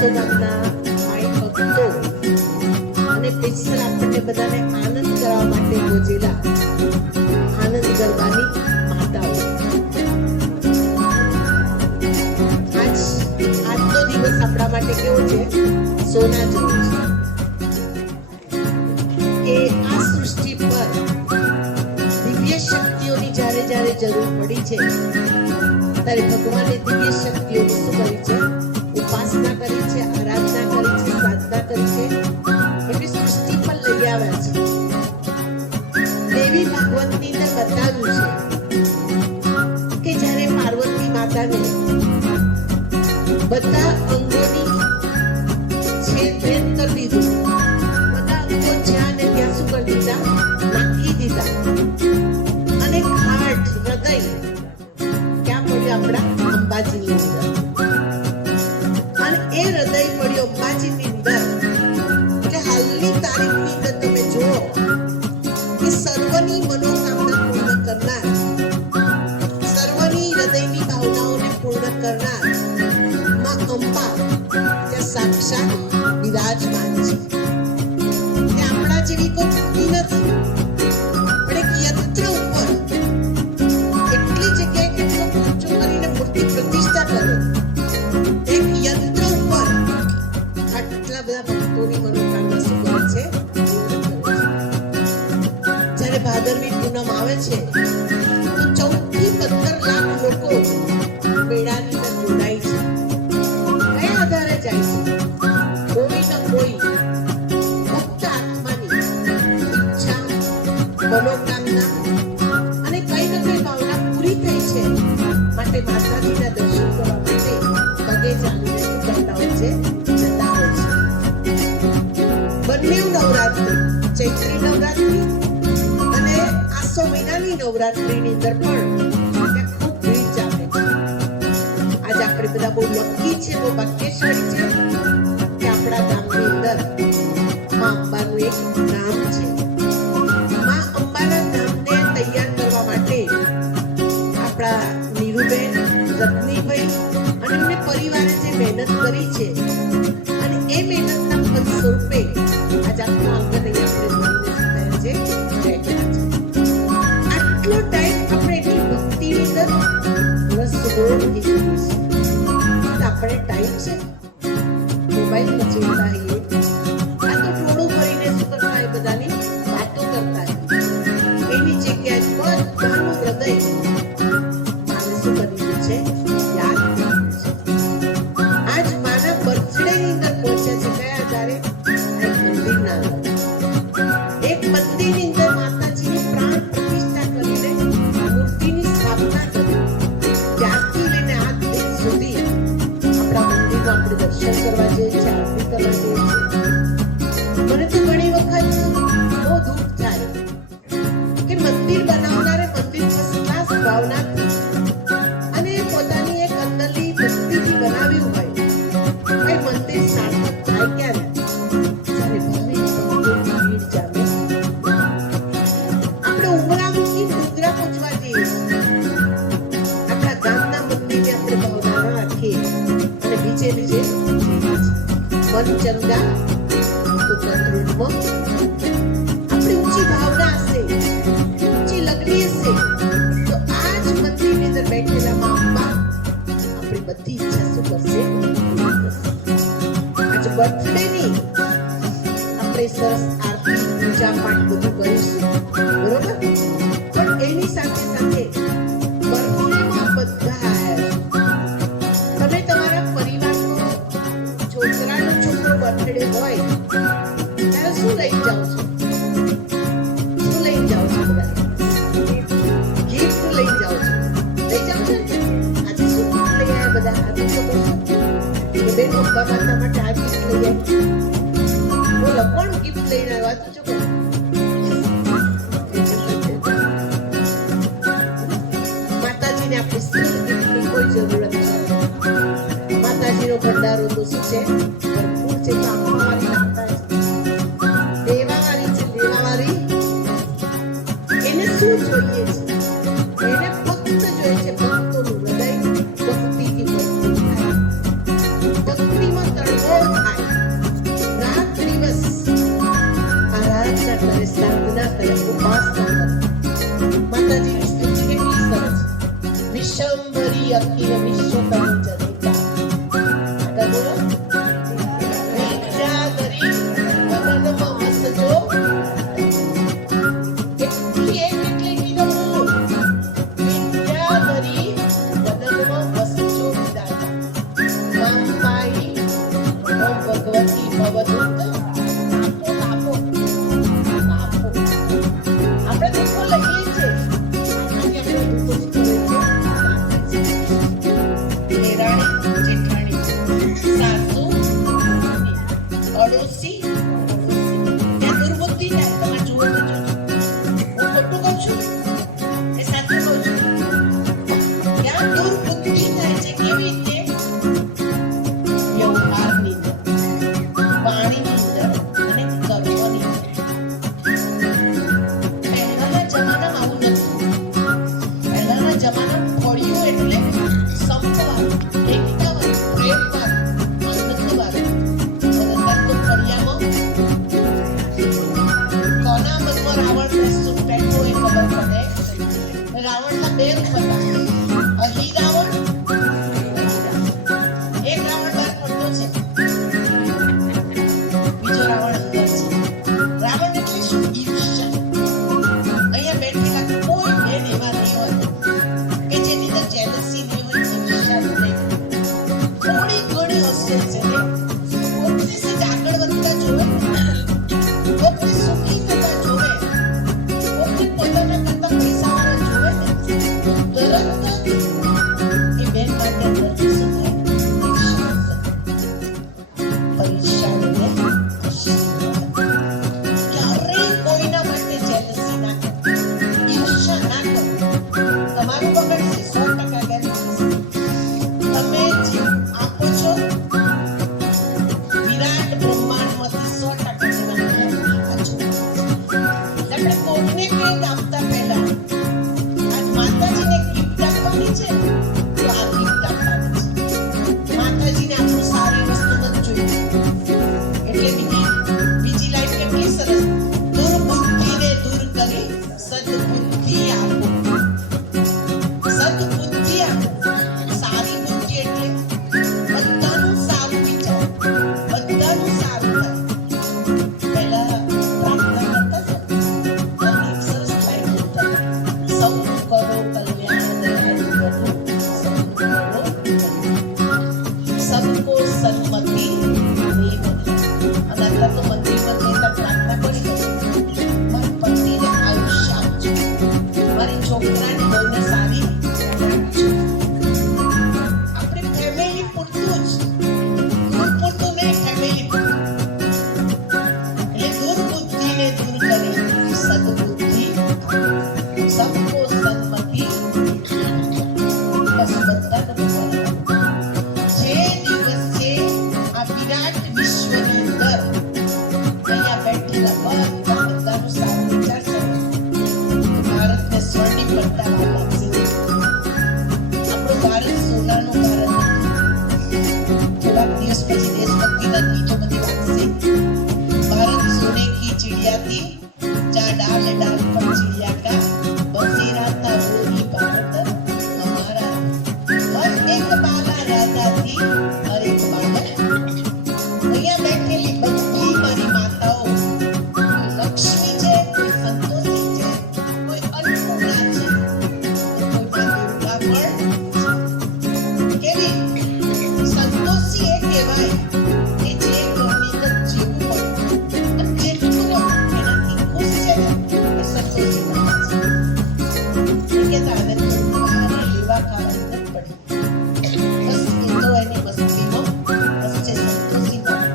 યશોદાના માઈ ભક્તો અને સ્પેશિયલ આપણને બધાને આનંદ કરવા માટે યોજેલા આનંદ ગરબાની માતાઓ. આજનો દિવસ આપણા માટે કેવો છે? સોના જેવો છે કે આ સૃષ્ટિ પર દિવ્ય શક્તિઓની જ્યારે જ્યારે જરૂર પડી છે ત્યારે ભગવાને દિવ્ય શક્તિઓની શું કરી છે? ઉપાસના કરી છે, આરાધના કરી છે, સાધના કરી છે. એમની સૃષ્ટિ પર લઈ આવ્યા છે. દેવી ભાગવતની અંદર બતાવ્યું છે કે જ્યારે પાર્વતી માતાને બધા અંગોની છેદભેદ કરી દીધું, બધા અંગો જ્યાં ને ત્યાં શું કરી દીધા? નાખી દીધા. અને હાર્ટ, હૃદય ક્યાં પડ્યું? આપણા અંબાજીની અંદર. અને એ હૃદય પડ્યું અંબાજીની અંદર. એટલે હાલની તારીખની અંદર તમે જુઓ કે સર્વની મનોકામના પૂર્ણ કરનાર, સર્વની હૃદયની ભાવનાઓને પૂર્ણ કરનાર માં અંબા ત્યાં સાક્ષાત વિરાજમાન છે. તે આપણા જેવી કોઈ મૂર્તિ નથી, પણ એક યંત્ર ઉપર એટલી જગ્યાએ કેટલો ખર્ચો કરીને મૂર્તિ પ્રતિષ્ઠા કરે, એક યંત્ર ઉપર આટલા બધા ભક્તોની મનોકામના શું કરે છે? જ્યારે ભાદરવી પૂનમ આવે છે તો 14 થી 15 લાખ લોકો મેળાની અંદર જોડાય છે. કયા આધારે જાય છે? કોઈ ના કોઈ મુક્ત આત્માની ઈચ્છા, મનોકામના અને કઈ ને કઈ ભાવના પૂરી થઈ છે માટે માતાજીના દર્શન કરવા માટે પગે ચાલીને કરતા હોય છે, જતા હોય છે. બંને નવરાત્રી, ચૈત્રી નવરાત્રી અને આસો મહિનાની નવરાત્રીની અંદર પણ ત્યાં ખૂબ ભીડ જામે છે. આજે આપણે બધા બહુ લકી છે, બહુ ભાગ્યશાળી છે કે આપણા ગામની અંદર માં અંબાનું એક નામ છે. માં અંબાના નામને તૈયાર કરવા માટે આપણા નીરુબેન, રત્નીભાઈ અને એમને પરિવારે જે મહેનત કરી છે અને એ મહેનતના ફળ સ્વરૂપે આજે આખું આંગણ અહીંયા આપણે જોઈને બેઠા છે. આટલો ટાઈમ આપણે એટલી ભક્તિની અંદર રસગોળ થઈ ગઈ છે. આપણે ટાઈમ છે મોબાઈલ મચેલા રહીએ, આ તો ટોળું ભરીને શું કરતા હોય? બધાની વાતો કરતા હોય. એની જગ્યાએ બધાનું હૃદય માને શું કર્યું છે? યાદ કર્યું છે. આજ માના બર્થડે ની અંદર પહોંચ્યા છે. કયા આધારે? એક મંદિરના આધારે. એક મંદિરની અંદર માતાજીની પ્રાણ પ્રતિષ્ઠા કરીને મૂર્તિની સ્થાપના કરી. ત્યારથી લઈને આજ દિન સુધી આપણા મંદિરમાં આપણે દર્શન કરવા જઈએ છીએ, આરતી કરવા જઈએ છીએ. મને તો ઘણી વખત બહુ દુઃખ થાય કે મંદિર બનાવનારે મંદિર ફર્સ્ટ ક્લાસ ભાવનાથી અને પોતાની એક અંદરની ભક્તિથી બનાવ્યું હોય, કઈ મંદિર સાર્થક થાય ક્યારે? જ્યારે ભાવિક ભક્તોની ભીડ જામે. આપણે ઉમરાથી ડુંગરા પહોંચવા જઈએ છીએ, આપણા ગામના મંદિરને આપણે ભાવના રાખીએ અને બીજે જઈએ છીએ. મન ચંગા તો ચંદ્રુડ્મ. આપણી ઊંચી ભાવના હશે, ઊંચી લગડી હશે તો આ જ મંદિરની અંદર બેઠેલા માં અંબા આપણી બધી ઈચ્છા શું કરશે? આજ બર્થડે ની આપણે સરસ આરતી, પૂજા પાઠ બધું કરીશું, બરોબર? પણ એની સાથે સાથે બર્થડેમાં બધા તમે તમારા પરિવારનો છોકરાનો છોકરો બર્થડે હોય ત્યારે શું લઈ જાઓ છો? શું લઈ જાઓ છો? બધા ગિફ્ટ લઈ જાઓ છો. લઈ જાઓ છો ને? આજે શું ગિફ્ટ લઈ આવ્યા બધા? આજે ખબર છે કે બેન પપ્પા માતા માટે આ ગિફ્ટ લઈ આવ્યા. બોલો કોણ ગિફ્ટ લઈને આવ્યા? તો છોકરો માતાજીને આપણી સ્ત્રી ગિફ્ટની કોઈ જરૂરત નથી. માતાજીનો ભંડારો તો શું છે? ભરપૂર છે. તો આપવાવાળી માતા છે, દેવાવાળી છે, લેવાવાળી. એને શું જોઈએ છે? એને ફક્ત જોઈએ છે ભક્તોનું હૃદય ભક્તિથી ભરપૂર થાય. ભક્તિમાં તળવો યશોદાની જનતા. આગળ બોલો. વિદ્યાધરી વદનમાં વસજો. કેટલી કીધું. વિદ્યાધરી વદનમાં વસજો વિદાતા. મમ્માઈ ઓમ ભગવતી ભવદૂત. આપણે દુઃખો લઈએ છીએ. દેરાણી જેઠાણી સાસુ અડોશી ત્યાં દુર્બુદ્ધિ થાય. તમે જુઓ તો હું ખોટું કહું છું કે સાચું કહું છું? ત્યાં દુર્બુદ્ધિ થાય છે. કેવી રીતે? વ્યવહારની અંદર, વાણીની અંદર અને કર્મની અંદર. પહેલાના જમાનામાં આવું નતું. પહેલાના જમાનામાં ખોડિયું એટલે સંપવાર, એકતાવાર, પ્રેમવાર, આનંદવાર. અને અત્યારે તો ફળિયામાં કોના મનમાં રાવણ પ્રસ્તુત બેઠો એ ખબર પડે. રાવણના બે રૂપ હતા. અહીં રાવણ, એક રાવણ બહાર પડતો છે, બીજો રાવણ અંદર છે. રાવણ એટલે શું? ઈર્ષ્યા. અહીંયા બેઠેલા કોઈ બેન એવા નહીં હોય કે જેની અંદર જેલસી નહીં હોય, ઈર્ષ્યા નહીં. થોડી ઘણી હશે છે ને. પોતે સેજ આગળ વધતા જોવે, પોતે સુખી થતા જોવે, પોતે પોતાના કરતા પૈસાવાળા જોવે ને, તરત જ એ બેન માટે અંદરથી શું થાય? ઈર્ષ્યા થશે. પૈસા લઈને ક્યારેય કોઈના માટે જેલસી ના કરો, ઈર્ષ્યા ના કરો. તમારું બગડશે 100% ગેરંટી. તમે જે આપો છો વિરાટ બ્રહ્માંડમાંથી 100% આપણે કોઈને કંઈક આપતા પહેલા આજ માતાજીને ગિફ્ટ આપવાની છે તો આ ગિફ્ટ આપવાની છે. માતાજીને આપણું સારી વસ્તુ નથી જોઈએ. એટલે બીજી લાઈન કેટલી સરસ. દુર્બુદ્ધિને દૂર કરી સદબુદ્ધિ આપો. સદબુદ્ધિ આપો. સારી બુદ્ધિ એટલે બધાનું સારું વિચાર, બધાનું સારું થાય. પહેલા પ્રાર્થના કરતા હતા અને એક સરસ લાઈન બોલતા હતા. સૌનું કરો કલ્યાણ દયાળુ પ્રભુ, સૌનું કરો સબકો સન્મતિ દેવ. અને અત્યારે તો મંદિરમાં જઈને પ્રાર્થના કરી દો. મારા પતિને આયુષ્ય આપજો, મારી છોકરાની બહુને સારી રાખજો. આપણે ફેમિલી પૂરતું જ, ગ્રુપ પૂરતું નહીં, ફેમિલી પૂરતું. એટલે દુર્બુદ્ધિને દૂર કરી સદબુદ્ધિ આપો. સબકો સન્મતિ બસ બધાને ભગવાન. જે દિવસે આ વિરાટ વિશ્વની અંદર અહીંયા બેઠેલા બધાનું સારું વિચારશે ને, તો ભારતને સ્વર્ણિમ પટ્ટામાં લાગશે. આપણું ભારત સોનાનું ભારત નથી. થોડાક દિવસ પછી દેશભક્તિના ગીતો બધી વાગશે. ભારત સોને કી ચિડિયા थी, જા ડાલ ડાલ પર ચિડિયા કા બસેરા था गोरी भारत हमारा. हर एक बाला राजा थी, हर एक बाला. અહીંયા બેઠેલી બધી મારી માતાઓ, કોઈ લક્ષ્મી છે, કોઈ સંતોષી છે, કોઈ અન્નપૂર્ણા છે, તો કોઈ માં દુર્ગા પણ છે. કેવી સંતોષી એ કહેવાય કે જે ઘરની અંદર જીવવું પડે અને જેટલું એનાથી ખુશ છે ને એ સંતોષી માતા છે. એ કહેતા હવે તો તમારે લેવા ખાવાની નથી પડી. બસ એ તો એની મસ્તીમાં બસ છે સંતોષીમાં.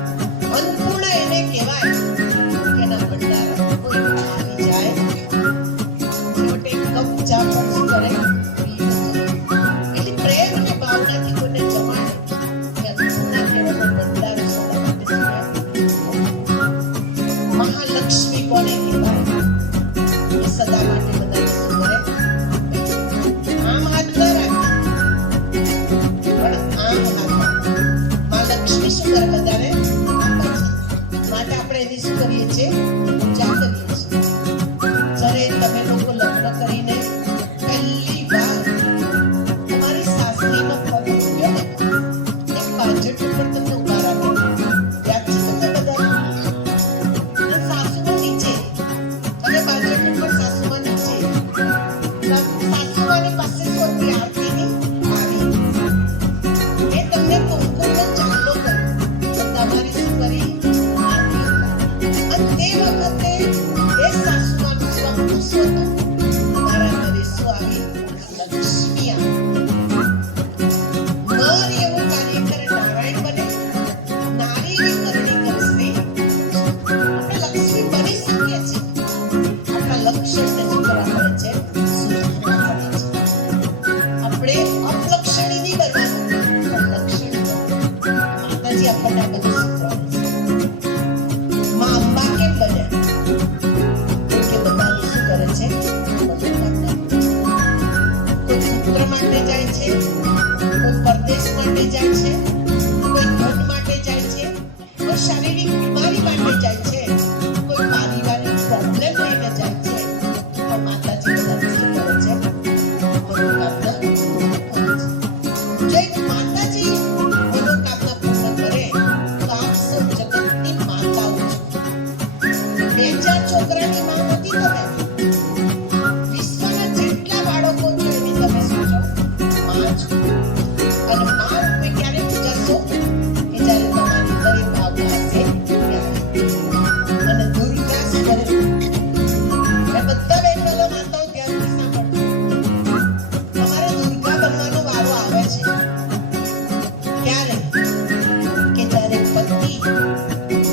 અન્નપૂર્ણા એને કહેવાય કે એના ભંડારા કોઈ આવી જાય છેવટે એક કપ ચા પણ શું કરે? પી લે. એટલે પ્રેમ અને ભાવનાથી કોઈને જમાડે કે અન્નપૂર્ણા કહેવાનો ભંડારો માટે જાય છે, કોઈ ધન માટે જાય છે, કોઈ શારીરિક બીમારી માટે જાય છે, કોઈ પારિવારિક પ્રોબ્લેમ લઈને જાય છે, પણ માતાજી બધાને શું કરે છે? મનોકામના પૂર્ણ કરે છે. જો એક માતાજી મનોકામના પૂર્ણ કરે તો આપ સૌ જગતની માતાઓ છો. 2-4 છોકરાની માં નથી તમે. વિશ્વના જેટલા બાળકો છો એની તમે શું છો? માં છો. અને માં રૂપે ક્યારે પૂજાશો? કે જ્યારે તમારી દરેક ભાવના હશે ત્યારે. અને દુર્ગા શું કરે? એ બધા બહેનો માતાઓ ધ્યાનથી સાંભળજો. તમારે દુર્ગા બનવાનો વારો આવે છે. ક્યારે? કે જ્યારે પતિ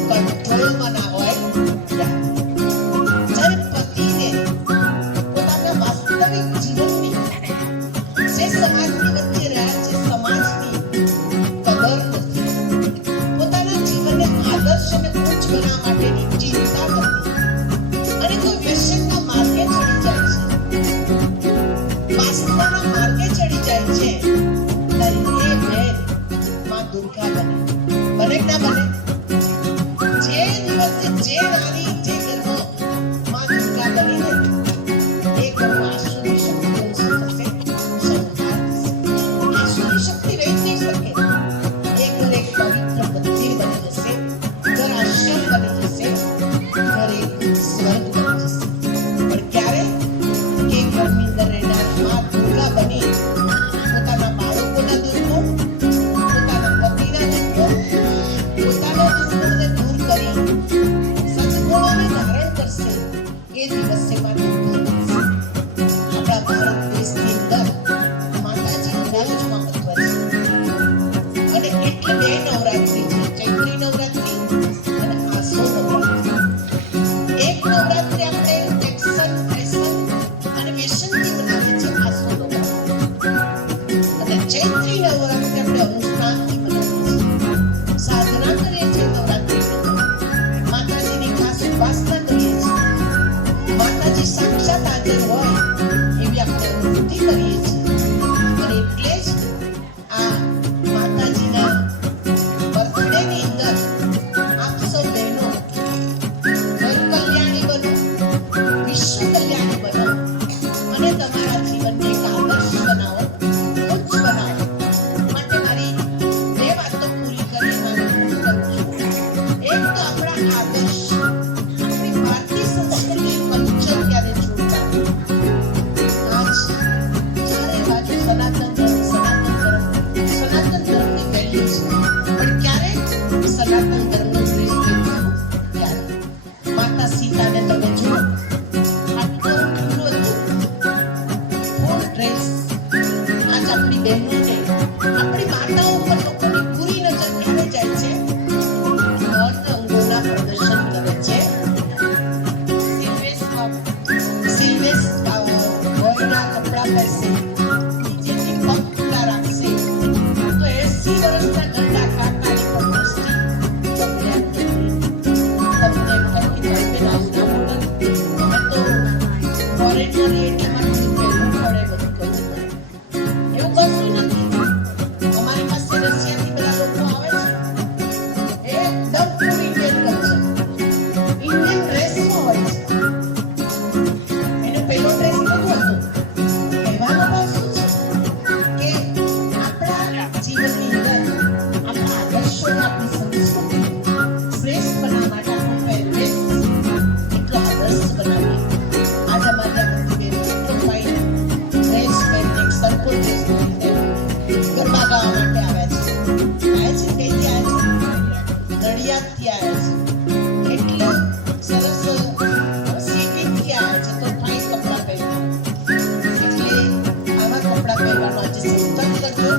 કંટ્રોલમાં ના હોય ત્યારે. જ્યારે પતિને પોતાના વાસ્તવિક જીવનની જે સમાજની વચ્ચે રહ્યા છે સમાજની કદર નથી, પોતાના જીવનને આદર્શ અને ઉચ્ચ બનાવવા માટેની ચિંતા નથી અને કોઈ વ્યસનના માર્ગે ચડી જાય છે, વાસનાના માર્ગે ચડી જાય છે, ત્યારે એ બેન માં દુર્ગા બને. બને કે ના બને? જે દિવસે જે નારી જે ઘરમાં માં દુર્ગા બનીને એ ઘરમાં આસુરી શક્તિઓ શું થશે? સંહાર થશે. આસુરી શક્તિ રહી જ નહીં શકે. એ ઘર એક પવિત્ર મંદિર બની જશે, ઘર આશ્રમ બની જશે, ઘર એક સ્વર્ગ બની જશે. પણ ક્યારે? કે ઘરની અંદર રહેનાર માં દુર્ગા બની પોતાના બાળકોના દુર્ગો, પોતાના પતિના દુર્ગો, પોતાના દુર્ગોને દૂર કરી સદગુણોને ધારણ કરશે. એ દિવસે માં દુર્ગા બનશે. આપણા ભારત દેશની અંદર માતાજીનું બહુ જ મહત્વ છે. અને એટલે 2 નવરાત્રિ છે, ચૈત્રી નવરાત્રિ અને આસો નવરાત્રિ. એક નવરાત્રિ આપણે એક્શન, ફેશન અને વ્યસનથી બનાવીએ છીએ, આસો નવરાત્રિ. અને ચૈત્રી નવરાત્રિ આપણે અનુષ્ઠાનથી બનાવીએ છીએ, સાધના કરીએ છીએ. નવરાત્રિની માતાજીની ખાસ ઉપાસના કરીએ છીએ. માતાજી સાક્ષાત હાજર હોય એવી આપણે અનુભૂતિ કરીએ છીએ. અને એટલે જ આ માતાજીના બર્થડેની અંદર આપ સૌ બહેનો ઘર કલ્યાણી બનો, વિશ્વ કલ્યાણી બનો અને તમારા જીવનને એક આદર્શ બનાવો, ઉચ્ચ બનાવો. માટે મારી 2 વાતો પૂરી કરી હું કરું છું. એક તો આપણા આદર્શ, આપણી ભારતીય સંસ્કૃતિ કલ્ચર ક્યારે છોડતા નહીં. આજ ચારે બાજુ સનાતન ધર્મ, સનાતન ધર્મ, સનાતન ધર્મની વેલ્યુ છે. પણ ક્યારે સનાતન ધર્મનો ડ્રેસ પહેર્યો? ક્યારે? માતા સીતાને તમે જુઓ, આટલો ખુલ્લો હતો ફૂલ ડ્રેસ. આજ આપણી બહેનોને, આપણી માતાઓ પર લોકોની પૂરી નજર ક્યારે જાય છે? અંગ અંગોના પ્રદર્શન કરે છે. સિલ્વેસ ભોયના કપડા પહેરશે, નીચેથી પગ ખુલ્લા રાખશે. તો 80 વર્ષના ગરડા કાકાની પણ દ્રષ્ટિ બગડ્યા નથી. તમને એમ થાય કે ભાઈ બેન આવના મોડલ અમે તો ફોરેનર એટલે મારે બધું પહેરવું પડે, બધું કરવું પડે. એવું કશું નથી. અમારી પાસે રશિયાથી બધા લોકો આવે છે, એકદમ પૂરું ઇન્ડિયન કલ્ચર, ઇન્ડિયન ડ્રેસમાં હોય છે. એનો પહેલો ડ્રેસ કેવો હતો? કહેવાનો ભાવ શું છે? કે આપણા જીવનની અંદર આપણા આદર્શોને, આપણી સંસ્કૃતિ શ્રેષ્ઠ બનાવવા માટે આપણો પહેરવેશ એટલો આદર્શ બનાવીએ. આજ અમારી આ બધી બહેનો એટલો ફાઇન ડ્રેસ પહેરીને, એક સરખો ડ્રેસ પહેરીને ગરબા ગાવા માટે આવ્યા છે. આવ્યા છે કઈથી આવ્યા છે? નડિયાદથી આવ્યા છે. એટલો સરસ સિટીથી આવ્યા છે, તો ફાઇન કપડાં પહેરીને. એટલે આવા કપડાં પહેરવાનો આજે સંકલ્પ કરજો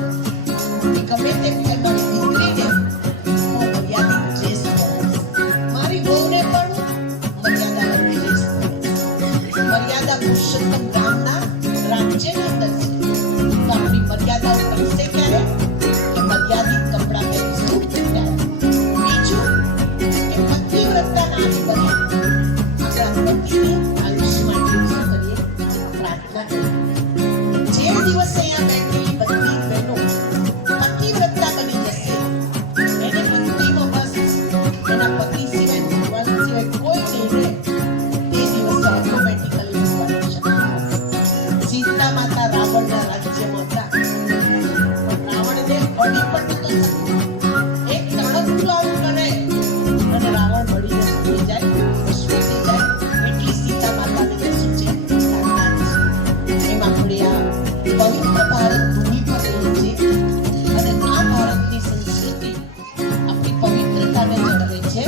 કે ગમે તેમ થાય મારી દીકરીને હું મર્યાદિત ડ્રેસ પહેરાવીશ, મારી વહુને પણ મર્યાદાવાળી ડ્રેસ પહેરાવીશ. મર્યાદા પુરુષોત્તમ રામના રાજ્યની અંદર છે. તો આપણી મર્યાદાઓ ટકશે ક્યારે? કે મર્યાદિત કપડાં પહેરીશું ત્યારે. બીજું કે પતિવ્રતા નારી બને, આપણા પતિની આયુષ્ય માટે શું કરીએ? પ્રાર્થના કરીએ. જે દિવસે અહીંયા બેઠેલી બધી બહેનો પતિવ્રતા એક તણખું આવું કરે અને રાવણ બળીને સૂઈ જાય, ભસ્મ થઈ જાય. એટલી સીતા માતાની રસી છે, તાકાત છે. એમાં આપણે આ પવિત્ર ભારત ભૂમિ પર રહીએ છીએ અને આ ભારતની સંસ્કૃતિ આપણી પવિત્રતાને જળવે છે.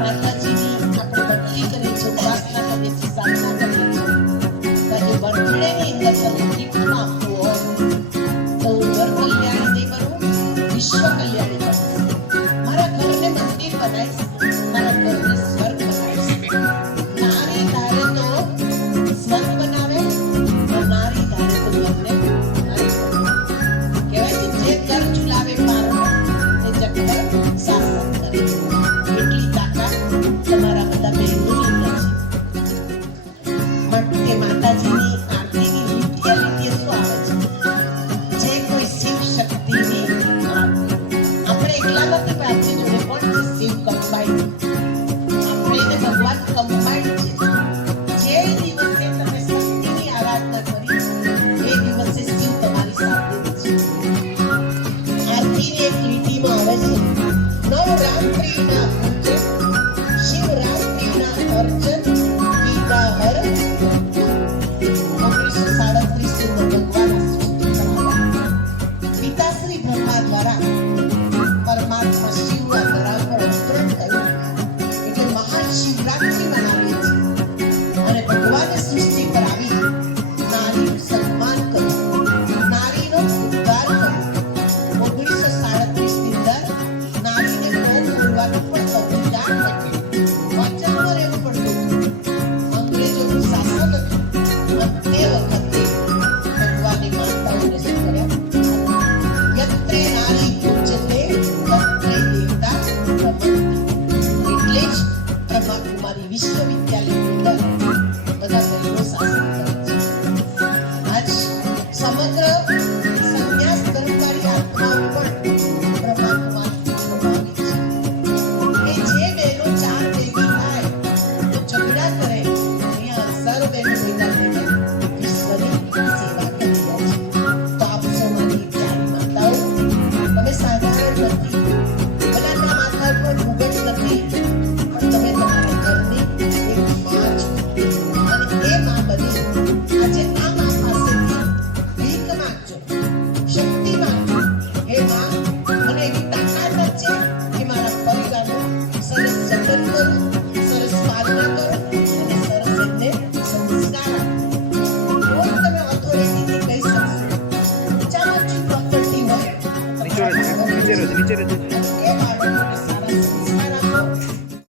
માતાજીની આપણે ભક્તિ કરીએ છીએ, ઉપાસના કરીએ છીએ, સાધના કરીએ છીએ. તો એ બર્થડેની અંદર તમે ગિફ્ટમાં આપવું હોય તો હું ઘર કલ્યાણી નહીં બનું, વિશ્વ કલ્યાણી બનું. મારા ઘરને મંદિર બનાવીશ, મારા ઘરને સ્વર્ગ બનાવીશ. નારી ધારે તો સ્વર્ગ બનાવે, નારી ધારે તો ઘરને કહેવાય છે જે ઘર ચૂલાવે પારો એ જગત શાસન કરે. એટલી તાકાત તમારા બધા બહેનોની અંદર છે. માટે માતાજીની આરતીની લીટીએ લીટીએ શું આવે છે? જે કોઈ શિવ શક્તિની આપણે એકલા નથી, પણ આપણી જોડે પણ છે શિવ કમ્બાઈન. આપણે ને ભગવાન કમ્બાઈન છે. જે દિવસે તમે શક્તિની આરાધના કરી એ દિવસે શિવ તમારી સાથે છે. આરતીની એક લીટીમાં આવે છે, નવરાત્રિના પૂજન, શિવરાત્રિના અર્ચન, ગીતા હર. 1937 ભગવાન પિતાશ્રી બ્રહ્મા દ્વારા પરમાત્મા